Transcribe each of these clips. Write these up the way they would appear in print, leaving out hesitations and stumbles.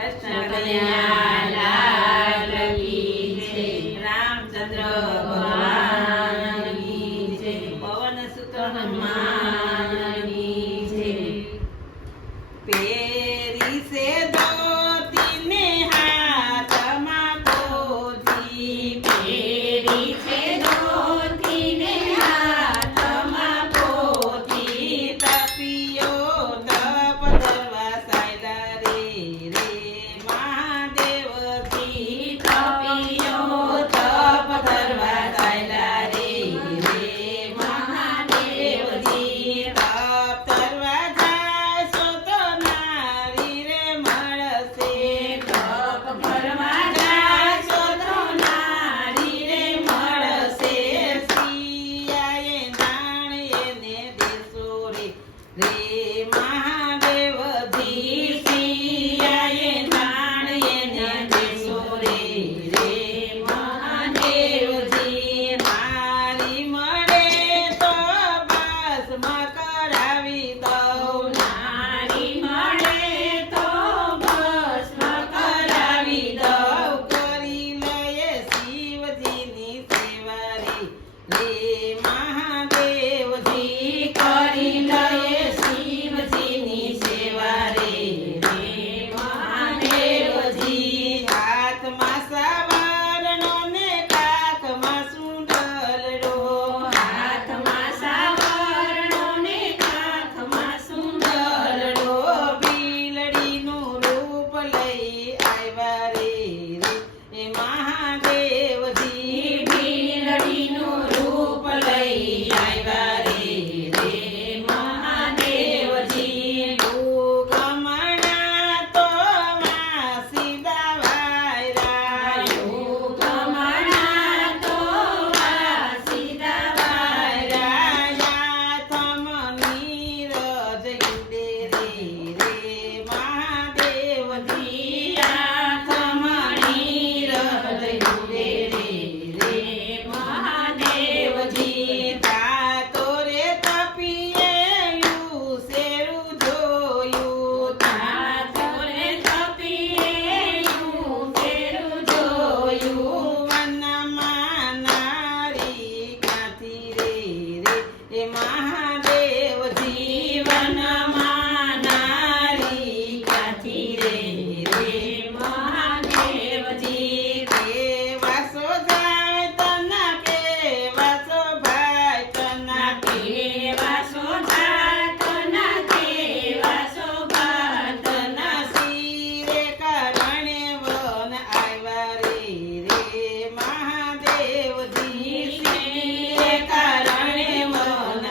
કૃષ્ણ કનૈયા લાલ કી જય. રામચંદ્ર ભગવાન કી જય. પવન સુત હનુમાન કી જય. પેરી સે ધોતી ને હાથમાં પોથી, પેરી છે ધોતી ને હાથમાં પોથી, તપિયો તપ ધરવા સાયલા રે રે મહાદેવજી. તપિયો તપ ધરવા સાયલા રે રે મહાદેવજી. તપ ધરવા જાશો તો નારી રે મળશે, તપ કરવા જાશો તો નારી રે મળશે. સિયાએ જાણ એને દેશો રે રે મહાદેવજી. સિયાએ જાણ એને દેશો રે રે મહાદેવજી. નારી મળે તો ભસ્મ કરાવી દઉં, નારી મળે તો ભસ્મ કરાવી દઉં. કરી લઈએ શિવજીની સેવા રે રે મહાદેવજી. કરી લઈએ શિવજીની સેવા રે રે મહાદેવજી. હાથમાં સાવરણો ને કાખમાં સુંદરડો, હાથમાં સાવરણો ને કાખમાં સુંદરડો. બીલડીનું રૂપ લઈ આવ્યા રે રે એ મહાદેવજી. બીલડીનું રૂપ લઈ આવ્યા રે રે મહાદેવજી. ગમણા તો વાસીદા વાયરા, ગમણા તો વાસીદા વાયરા. થમ નીરજ ઉડે રે રે મહાદેવજી. થમણી હૃદય ઉડે રે રે મહાદેવજી. તાતો રે તપિયેયું શેરું જોયું, તાતો રે તપિયેયું ફેરું જોયું. વનમાં નારી કાંથી રે રે એ મહાદેવજી. જીવનમાં નારી ક્યાંથી રે રે મહાદેવજી. કેવાસો જાય તના કેવાસો ભાઈ તના, કેવા શોભાત ના કેવા શોભાત ના. શિરે કરણે વન આવ્યા રે રે મહાદેવજી. શિરે કરણે વન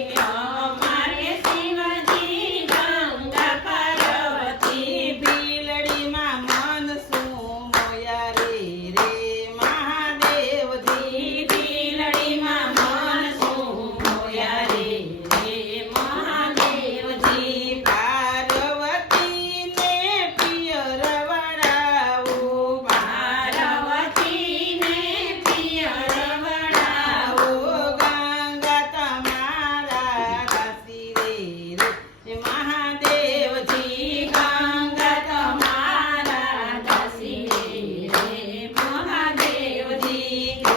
અમારે શિવજી ગંગા પાર્વતી ભીલડીમાં મન શું મોયા રે મહાદેવજી ભીલડીમાં મન શું મોયા રે મહાદેવજી પાર્વતીને પિયર વડાવો પાર્વતીને પિયર વડાવો ગંગા તમારા દાસી રે મહાદેવજી ગંગા તમારા દાસી રે મહાદેવજી જો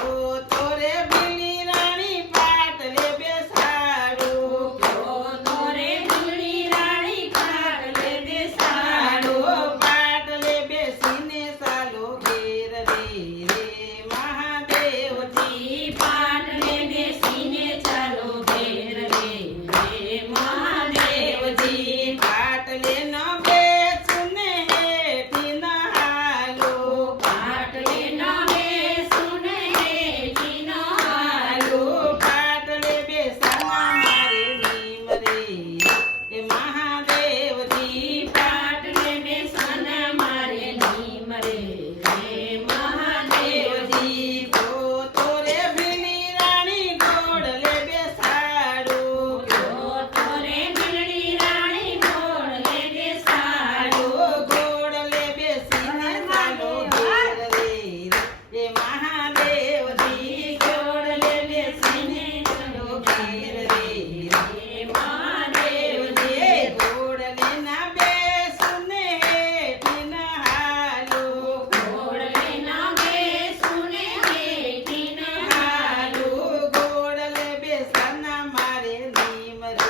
તોરે બીડી રાણી પાટલે બેસાડો તોરે ભીલડી રાણી પાટલે બેસાડો પાટલે બેસીને ચાલો ઘેર રે મહાદેવજી પાટલે બેસીને ચાલો ઘેર રે મહાદેવજી પાટલે ન બેસુને હેઠી ન હાલો પાટલે ન બેસુને હેઠી ન હાલો પાટલે બેસના મારે નીમ રે મહાદેવજી પાટલે બેસન મારે નીમ રે મહાદેવજી તો તોરે ભીલી રાણી ગોળલે બેસાડો તોરે ભીલડી રાણી ઘોડલે બેસાડો ગોળલે બેસીને ચાલો ઘેર રે મહાદેવજી ઘોડલે બેસીને ચાલો ઘેર રે મહાદેવજી ગોળલે ના બેસુને હેઠી ન હાલો ઘોડલે ન બેસુને હેઠી ન હાલો ગોળલે બેસના મારે નીમ રે